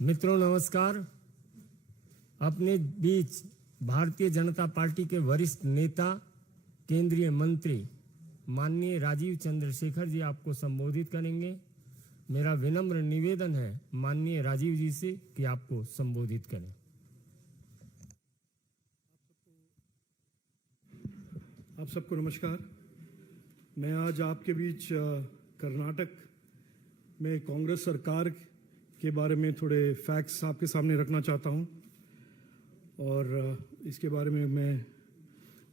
मित्रों नमस्कार। अपने बीच भारतीय जनता पार्टी के वरिष्ठ नेता केंद्रीय मंत्री माननीय राजीव चंद्रशेखर जी आपको संबोधित करेंगे। मेरा विनम्र निवेदन है माननीय राजीव जी से कि आपको संबोधित करें। आप सबको नमस्कार। मैं आज आपके बीच कर्नाटक में कांग्रेस सरकार के बारे में थोड़े फैक्ट्स आपके सामने रखना चाहता हूं और इसके बारे में मैं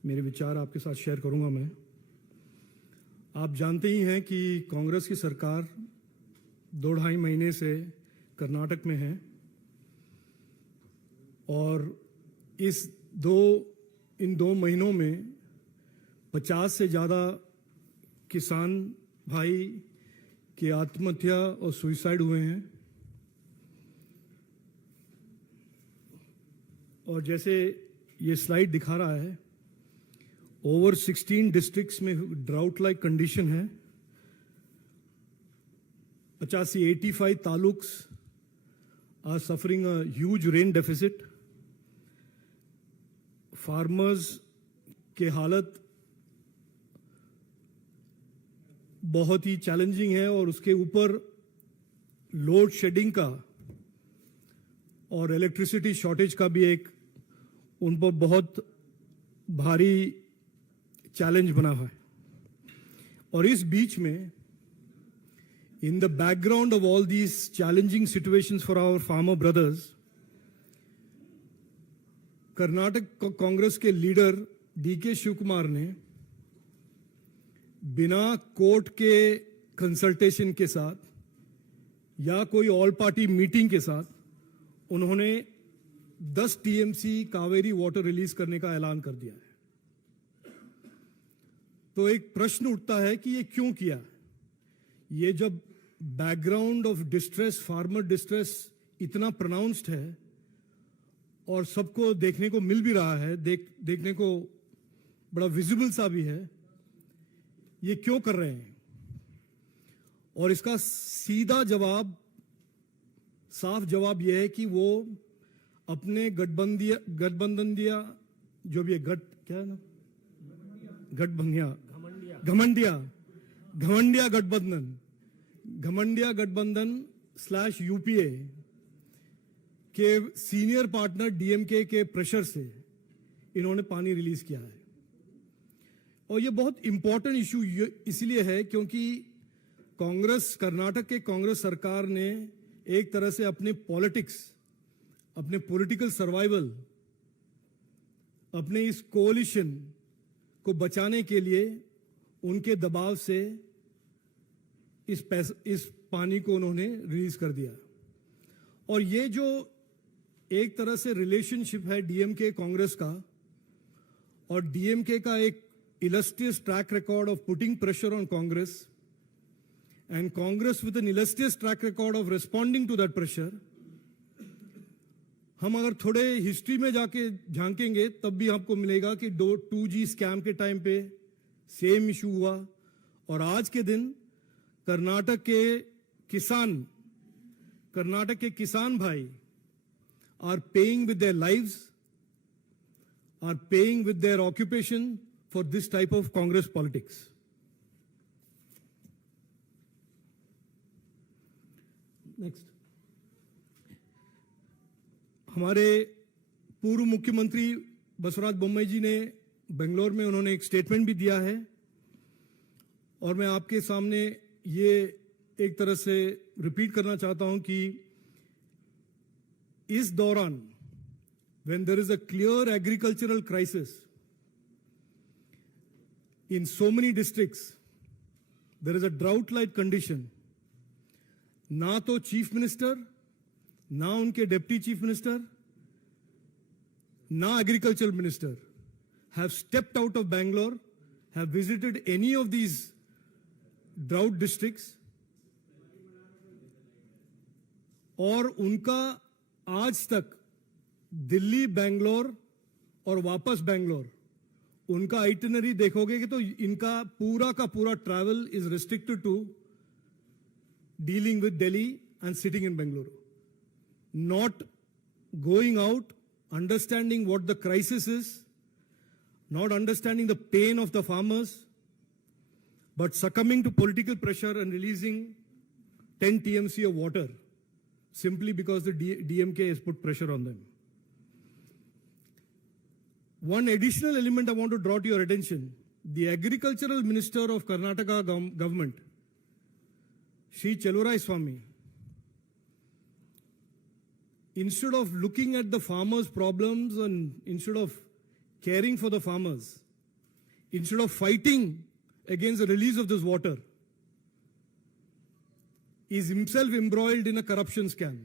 मेरे विचार आपके साथ शेयर करूंगा। मैं आप जानते ही हैं कि कांग्रेस की सरकार 2-2.5 महीने से कर्नाटक में है और इन 2 महीनों में 50 से ज़्यादा किसान भाई की आत्महत्या और सुसाइड हुए हैं। और जैसे ये स्लाइड दिखा रहा है, ओवर 16 डिस्ट्रिक्ट्स में ड्राउट लाइक कंडीशन है। 85 taluks are suffering a huge rain deficit. Farmers के हालत बहुत ही चैलेंजिंग है और उसके ऊपर लोड शेडिंग का और इलेक्ट्रिसिटी शॉर्टेज का भी एक उन पर बहुत भारी चैलेंज बना है। और इस बीच में in the background of all these challenging situations for our farmer brothers, Karnataka Congress के लीडर डीके शिव कुमार ने बिना कोर्ट के कंसल्टेशन के साथ या कोई ऑल पार्टी मीटिंग के साथ उन्होंने 10 टीएमसी कावेरी वाटर रिलीज करने का ऐलान कर दिया है। तो एक प्रश्न उठता है कि ये क्यों किया? ये जब background of distress, farmer distress इतना प्रोनाउंस्ड है और सबको देखने को मिल भी रहा है, देखने को बड़ा विजिबल सा भी है, ये क्यों कर रहे हैं? और इसका साफ जवाब यह है कि वो अपने गठबंधन जो भी है, क्या है ना, घमंडिया गठबंधन / यूपीए के सीनियर पार्टनर डीएमके के प्रेशर से इन्होंने पानी रिलीज किया है। और ये बहुत इंपॉर्टेंट इशू इसलिए है क्योंकि कर्नाटक के कांग्रेस सरकार ने एक तरह से अपने पॉलिटिकल सर्वाइवल, अपने इस कोalition को बचाने के लिए उनके दबाव से इस पानी को उन्होंने रिलीज कर दिया। और ये जो एक तरह से रिलेशनशिप है डीएमके कांग्रेस का, और डीएमके का एक illustrious track record of putting pressure on Congress, and Congress with an illustrious track record of responding to that pressure, हम अगर थोड़े हिस्ट्री में जाके झांकेंगे तब भी आपको मिलेगा कि 2G स्कैम के टाइम पे सेम इशू हुआ। और आज के दिन कर्नाटक के किसान भाई are paying with their lives, are paying with their occupation for this type of Congress politics. Next. हमारे पूर्व मुख्यमंत्री बसवराज बोम्मई जी ने बेंगलोर में उन्होंने एक स्टेटमेंट भी दिया है और मैं आपके सामने ये एक तरह से रिपीट करना चाहता हूं कि इस दौरान when there is a clear agricultural crisis in so many districts, there is a drought-like condition. ना तो चीफ मिनिस्टर, ना उनके डिप्टी चीफ मिनिस्टर, ना agriculture minister have stepped out of Bangalore, have visited any of these drought districts, और उनका आज तक दिल्ली, बैंगलोर और वापस बैंगलोर उनका आइटिनरी देखोगे कि तो इनका पूरा का पूरा travel is restricted to dealing with Delhi and sitting in Bengaluru. Not going out, understanding what the crisis is, not understanding the pain of the farmers, but succumbing to political pressure and releasing 10 TMC of water simply because the DMK has put pressure on them. One additional element I want to draw to your attention. The Agricultural Minister of Karnataka government, Shri Cheluraiswamy, instead of looking at the farmers' problems and instead of caring for the farmers, instead of fighting against the release of this water, is himself embroiled in a corruption scam.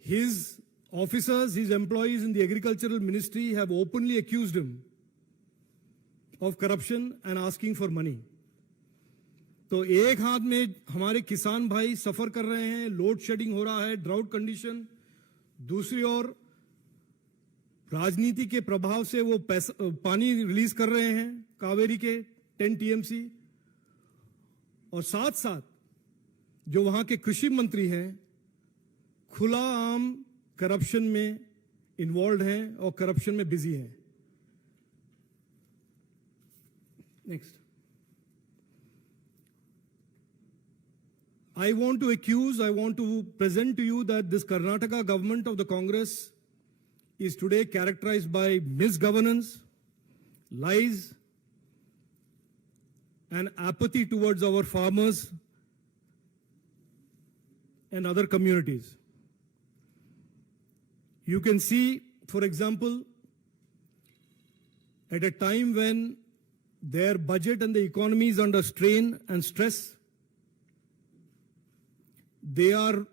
His officers, his employees in the agricultural ministry have openly accused him of corruption and asking for money. तो एक हाथ में हमारे किसान भाई सफर कर रहे हैं, लोड शेडिंग हो रहा है, ड्राउट कंडीशन, दूसरी ओर राजनीति के प्रभाव से वो पानी रिलीज कर रहे हैं कावेरी के 10 टीएमसी, और साथ साथ जो वहां के कृषि मंत्री हैं खुला आम करप्शन में इन्वॉल्व हैं और करप्शन में बिजी हैं. Next. I want to present to you that this Karnataka government of the Congress is today characterized by misgovernance, lies, and apathy towards our farmers and other communities. You can see, for example, at a time when their budget and the economy is under strain and stress, they are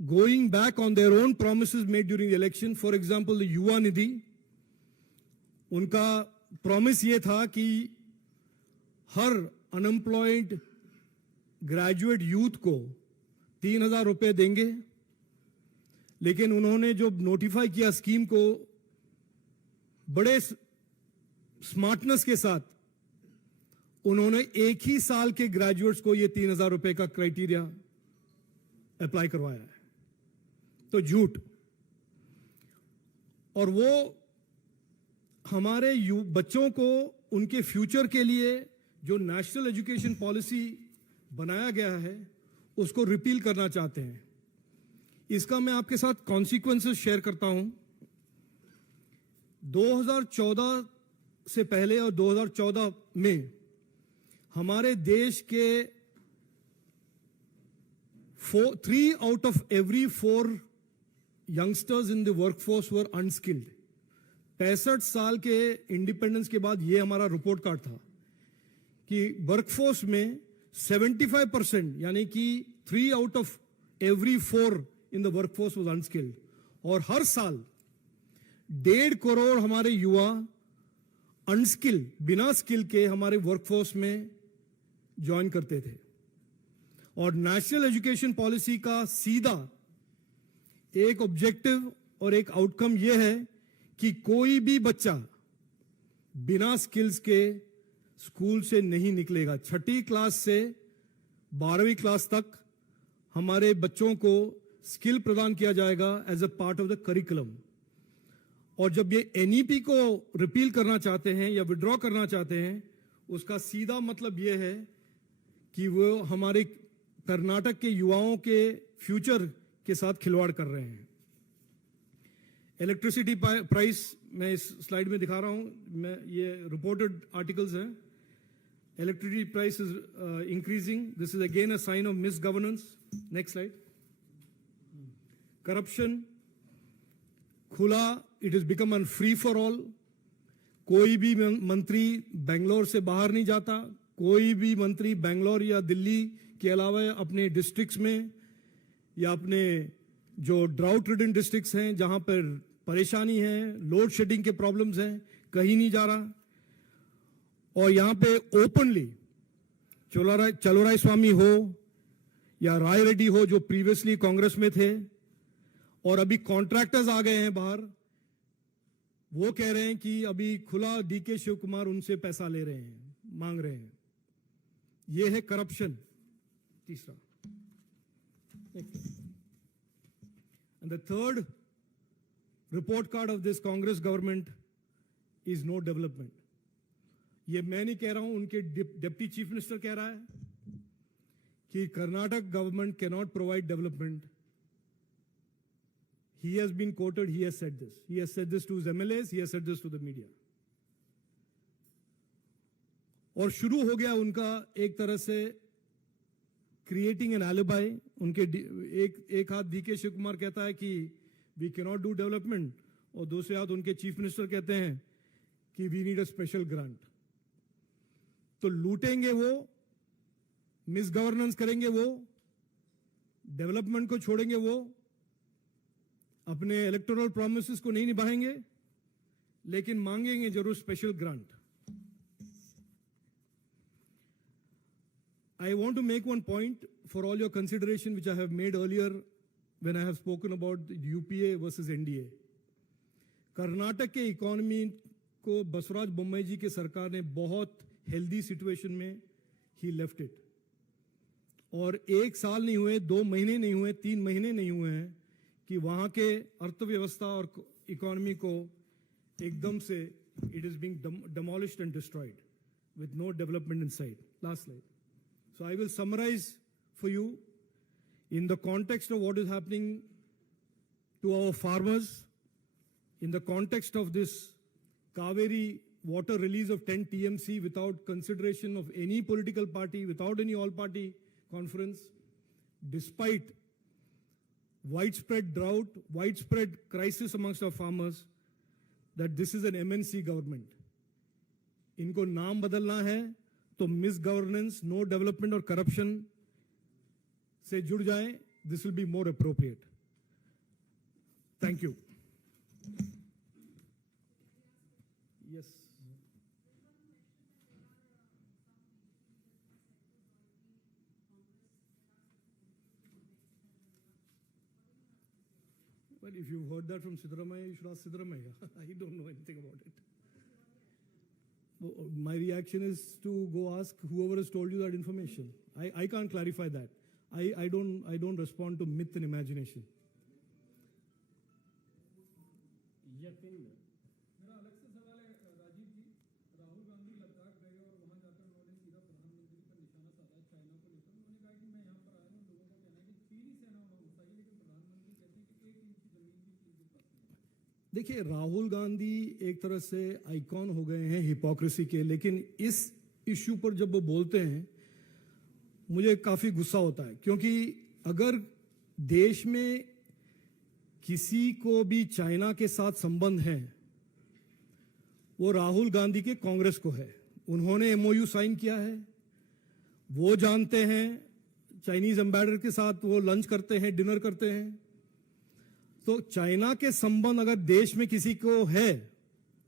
going back on their own promises made during the election. For example, the Yuva Nidhi, उनका promise ये था कि हर unemployed graduate youth को 3,000 रुपए देंगे, लेकिन उन्होंने जो नोटिफाई किया स्कीम को बड़े स्मार्टनेस के साथ उन्होंने एक ही साल के ग्रेजुएट्स को ये 3,000 रुपए का क्राइटेरिया अप्लाई करवाया है. तो झूठ. और वो हमारे बच्चों को उनके फ्यूचर के लिए जो नेशनल एजुकेशन पॉलिसी बनाया गया है उसको रिपील करना चाहते हैं. इसका मैं आपके साथ कॉन्सिक्वेंसेस शेयर करता हूं. 2014 से पहले और 2014 में हमारे देश के 3 out of every 4 youngsters in the workforce were unskilled. 65 साल के इंडिपेंडेंस के बाद ये हमारा रिपोर्ट कार्ड था कि वर्कफोर्स में 75% यानी कि 3 out of every 4 in the workforce was unskilled. और हर साल 1.5 करोड़ हमारे युवा अनस्किल्ड, बिना स्किल के हमारे वर्कफोर्स में ज्वाइन करते थे. और नेशनल एजुकेशन पॉलिसी का सीधा एक ऑब्जेक्टिव और एक आउटकम यह है कि कोई भी बच्चा बिना स्किल्स के स्कूल से नहीं निकलेगा. 6ठी क्लास से 12वीं क्लास तक हमारे बच्चों को स्किल प्रदान किया जाएगा as a part of the curriculum. और जब ये एनईपी को रिपील करना चाहते हैं या विड्रॉ करना चाहते हैं, उसका सीधा मतलब यह है कि वो हमारे कर्नाटक के युवाओं के फ्यूचर के साथ खिलवाड़ कर रहे हैं. इलेक्ट्रिसिटी प्राइस मैं इस स्लाइड में दिखा रहा हूं, मैं ये रिपोर्टेड आर्टिकल्स हैं. Electricity price is increasing. This is again a sign of misgovernance. Next slide. Corruption खुला, it is become an free for all. कोई भी मंत्री बेंगलोर से बाहर नहीं जाता. कोई भी मंत्री बेंगलोर या दिल्ली के अलावा अपने डिस्ट्रिक्ट्स में या अपने जो ड्राउट रिडन डिस्ट्रिक्ट्स हैं जहां पर परेशानी है, लोड शेडिंग के प्रॉब्लम्स हैं, कहीं नहीं जा रहा. और यहां पे ओपनली चलुरायस्वामी हो या राय रेड्डी हो जो प्रीवियसली कांग्रेस में थे और अभी कॉन्ट्रैक्टर्स आ गए हैं बाहर, वो कह रहे हैं कि अभी खुला डीके शिव कुमार उनसे पैसा ले रहे हैं, मांग रहे हैं. ये है करप्शन, तीसरा। And the third report card of this Congress government is no development. ये मैं नहीं कह रहा हूं, उनके डिप्टी चीफ मिनिस्टर कह रहा है कि Karnataka government can not provide development. He has been quoted, he has said this. He has said this to his MLAs, he has said this to the media. और शुरू हो गया उनका एक तरह से क्रिएटिंग एन एलिबाई। उनके एक हाथ डीके शिव कुमार कहता है कि we can not do development, और दूसरे हाथ उनके चीफ मिनिस्टर कहते हैं कि we need a special grant. तो लूटेंगे वो, मिस गवर्नेंस करेंगे वो, डेवलपमेंट को छोड़ेंगे वो, अपने इलेक्टोरल प्रॉमिसेस को नहीं निभाएंगे, लेकिन मांगेंगे जरूर special grant. I want to make one point for all your consideration, which I have made earlier when I have spoken about the UPA versus NDA. Karnataka के इकोनॉमी को बसवराज बोम्मई जी के सरकार ने बहुत हेल्दी सिचुएशन में ही लेफ्ट इट, और 1 साल नहीं हुए, 2 महीने नहीं हुए, 3 महीने नहीं हुए हैं कि वहां के अर्थव्यवस्था और इकोनॉमी को एकदम से it is being demolished and destroyed with no development in sight. Last slide. So I will summarize for you in the context of what is happening to our farmers, in the context of this Kaveri water release of 10 TMC without consideration of any political party, without any all-party conference, despite widespread drought, widespread crisis amongst our farmers, that this is an MNC government. इनको नाम बदलना है तो miss governance, no development और corruption से जुड़ जाएं, this will be more appropriate. Thank you. Yes, well, if you've heard that from Siddaramaiah, you should ask Siddaramaiah. I don't know anything about it. My reaction is to go ask whoever has told you that information. I can't clarify that. I don't respond to myth and imagination. मेरा अलग से सवाल है राजीव जी। राहुल गांधी लद्दाख गए और वहां जाकर उन्होंने सीधा प्रधानमंत्री पर निशाना साधा चाइना को लेकर। उन्होंने कहा कि मैं यहाँ पर आया हूँ, लोगों का कहना है कि चीनी सेना वहां घुसाई, लेकिन प्रधानमंत्री कहते हैं कि 1 इंच जमीन भी चीन के पास नहीं है। देखिए, राहुल गांधी एक तरह से आइकॉन हो गए हैं हिपोक्रेसी के, लेकिन इस इश्यू पर जब वो बोलते हैं मुझे काफी गुस्सा होता है, क्योंकि अगर देश में किसी को भी चाइना के साथ संबंध है वो राहुल गांधी के कांग्रेस को है। उन्होंने MOU साइन किया है, वो जानते हैं, चाइनीज एम्बेसडर के साथ वो लंच करते हैं, डिनर करते हैं। तो चाइना के संबंध अगर देश में किसी को है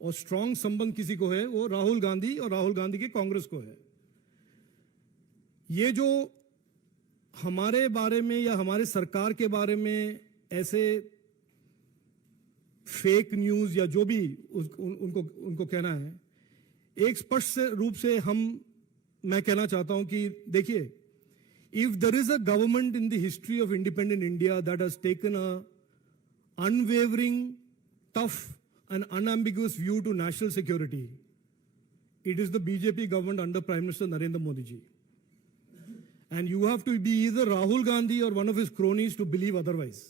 और स्ट्रांग संबंध किसी को है, वो राहुल गांधी और राहुल गांधी के कांग्रेस को है। ये जो हमारे बारे में या हमारे सरकार के बारे में ऐसे फेक न्यूज या जो भी उनको कहना है, एक स्पष्ट रूप से मैं कहना चाहता हूं कि देखिए, if there is a government in the history of independent India that has taken a unwavering, tough and unambiguous view to national security, it is the BJP government under Prime Minister Narendra Modi ji. And you have to be either Rahul Gandhi or one of his cronies to believe otherwise.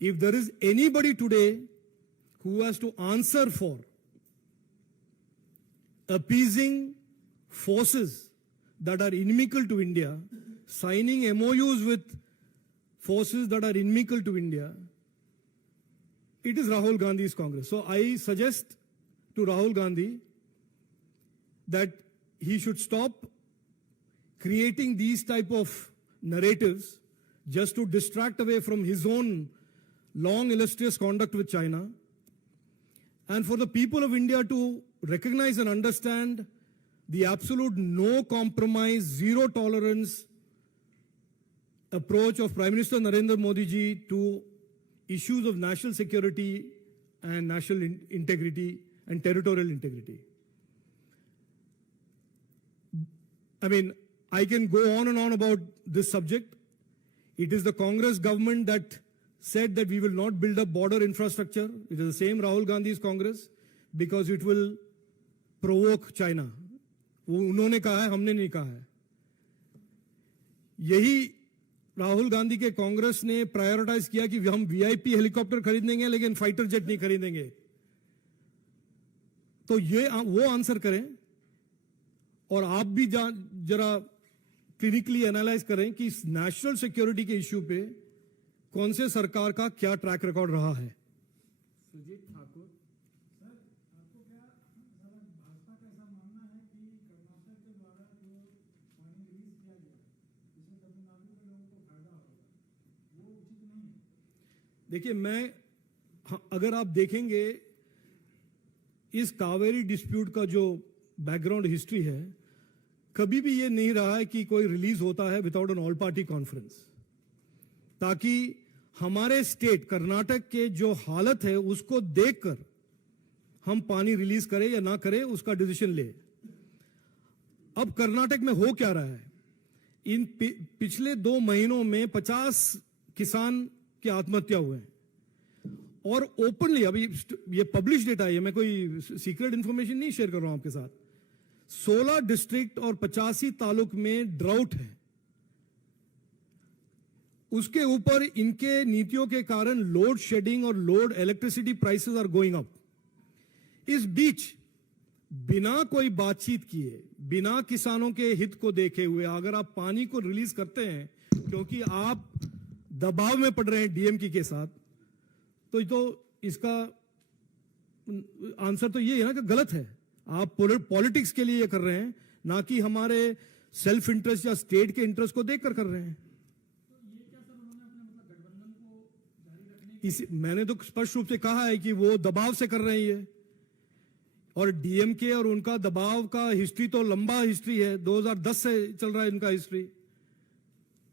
If there is anybody today who has to answer for appeasing forces that are inimical to India, signing MOUs with forces that are inimical to India, it is Rahul Gandhi's Congress. So I suggest to Rahul Gandhi that he should stop creating these type of narratives just to distract away from his own long illustrious conduct with China, and for the people of India to recognize and understand the absolute no compromise, zero tolerance approach of Prime Minister Narendra Modi ji to issues of national security and national integrity and territorial integrity. I mean, I can go on and on about this subject. It is the Congress government that said that we will not build up border infrastructure. It is the same Rahul Gandhi's Congress because it will provoke China. वो उन्होंने कहा है, हमने नहीं कहा है. यही राहुल गांधी के कांग्रेस ने प्रायोरिटाइज किया कि हम वीआईपी हेलीकॉप्टर खरीदेंगे लेकिन फाइटर जेट नहीं खरीदेंगे. तो ये वो आंसर करें और आप भी जरा क्लिनिकली एनालाइज करें कि इस नेशनल सिक्योरिटी के इश्यू पे कौन से सरकार का क्या ट्रैक रिकॉर्ड रहा है. सुजीत ठाकुर. सर आपको क्या भाजपा का ऐसा मानना है कि कर्नाटक के द्वारा जो पानी रिलीज किया गया इससे तमिलनाडु के लोगों को फायदा होगा वो उचित नहीं है? देखिए अगर आप देखेंगे इस कावेरी डिस्प्यूट का जो बैकग्राउंड हिस्ट्री है, कभी भी ये नहीं रहा है कि कोई रिलीज होता है without an all party conference, ताकि हमारे स्टेट कर्नाटक के जो हालत है उसको देखकर हम पानी रिलीज करें या ना करें उसका डिसीजन ले. अब कर्नाटक में हो क्या रहा है, इन पिछले 2 महीनों में 50 किसान की आत्महत्या हुए हैं और ओपनली, अभी ये पब्लिश डेटा है, मैं कोई सीक्रेट इंफॉर्मेशन नहीं शेयर कर रहा हूं आपके साथ. 16 डिस्ट्रिक्ट और 85 तालुक में ड्राउट है. उसके ऊपर इनके नीतियों के कारण लोड शेडिंग और load electricity prices are going up. इस बीच बिना कोई बातचीत किए, बिना किसानों के हित को देखे हुए अगर आप पानी को रिलीज करते हैं क्योंकि आप दबाव में पड़ रहे हैं डीएमके के साथ, तो इसका आंसर तो ये है ना कि गलत है. आप पॉलिटिक्स के लिए ये कर रहे हैं, ना कि हमारे सेल्फ इंटरेस्ट या स्टेट के इंटरेस्ट को देखकर कर रहे हैं. मैंने तो स्पष्ट रूप से कहा है कि वो दबाव से कर रहे हैं. और डीएमके और उनका दबाव का हिस्ट्री तो लंबा हिस्ट्री है, 2010 से चल रहा है इनका हिस्ट्री.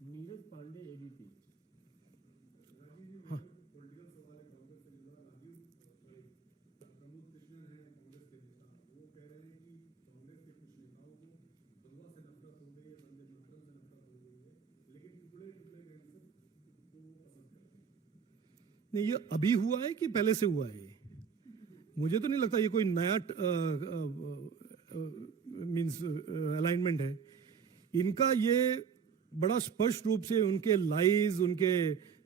नीरज पांडे एबीपी. नहीं, ये अभी हुआ है कि पहले से हुआ है? मुझे तो नहीं लगता ये कोई नया मींस अलाइनमेंट है. इनका ये बड़ा स्पष्ट रूप से उनके लाइज, उनके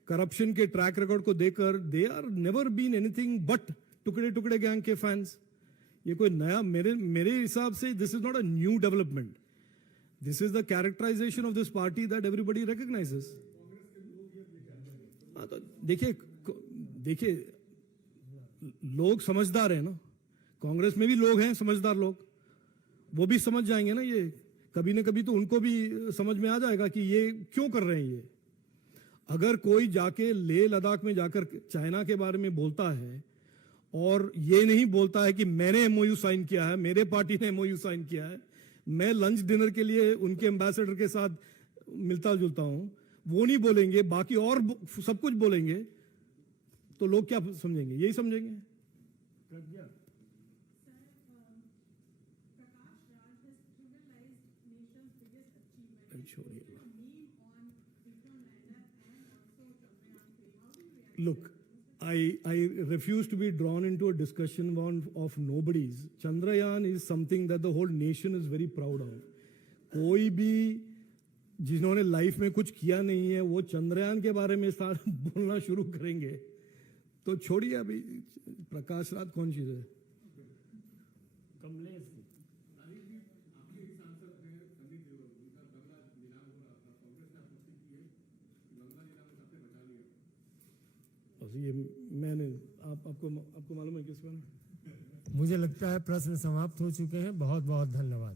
करप्शन के ट्रैक रिकॉर्ड को देखकर they are never been anything but टुकड़े टुकड़े गैंग के फैंस. ये कोई नया, मेरे हिसाब से this is not a new development. This is the characterization of this party that everybody recognizes. तो देखिए लोग समझदार हैं ना, कांग्रेस में भी लोग हैं समझदार लोग, वो भी समझ जाएंगे ना. ये कभी ना कभी तो उनको भी समझ में आ जाएगा कि ये क्यों कर रहे हैं. ये अगर कोई जाके लेह लद्दाख में जाकर चाइना के बारे में बोलता है और ये नहीं बोलता है कि मैंने एमओयू साइन किया है, मेरे पार्टी ने एमओयू साइन किया है, मैं लंच डिनर के लिए उनके एम्बेसडर के साथ मिलता जुलता हूं, वो नहीं बोलेंगे, बाकी और सब कुछ बोलेंगे, तो लोग क्या समझेंगे? यही समझेंगे. प्रज्ञा. Look, I refuse to be drawn into a discussion of nobodies. Chandrayaan is something that the whole nation is very proud of. कोई भी जिन्होंने लाइफ में कुछ किया नहीं है वो चंद्रयान के बारे में बोलना शुरू करेंगे तो छोड़िए. अभी प्रकाश राज कौन चीज है? कमलेश. ये मैंने आपको मालूम है किस पर? मुझे लगता है प्रश्न समाप्त हो चुके हैं. बहुत बहुत धन्यवाद.